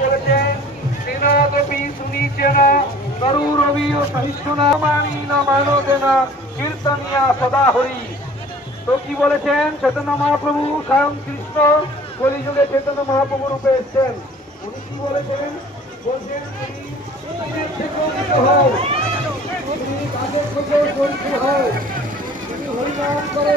বলেছেন সেনাদপি সুনীচেনা তরুরবি ও সহিষ্ণুনা মানি না মানবেনা কীর্তনিয়া সদা হরি। তো কি বলেছেন চৈতন্য মহাপ্রভু স্বয়ং কৃষ্ণ কলিযুগে চৈতন্য মহাপ্রভু রূপে এসছেন। উনি কি বলেছেন? বলছেন তুমি দিনের থেকেও নিতে হও, তুমি কাজের থেকেও জড়িত হও, তুমি হরিনাম করো।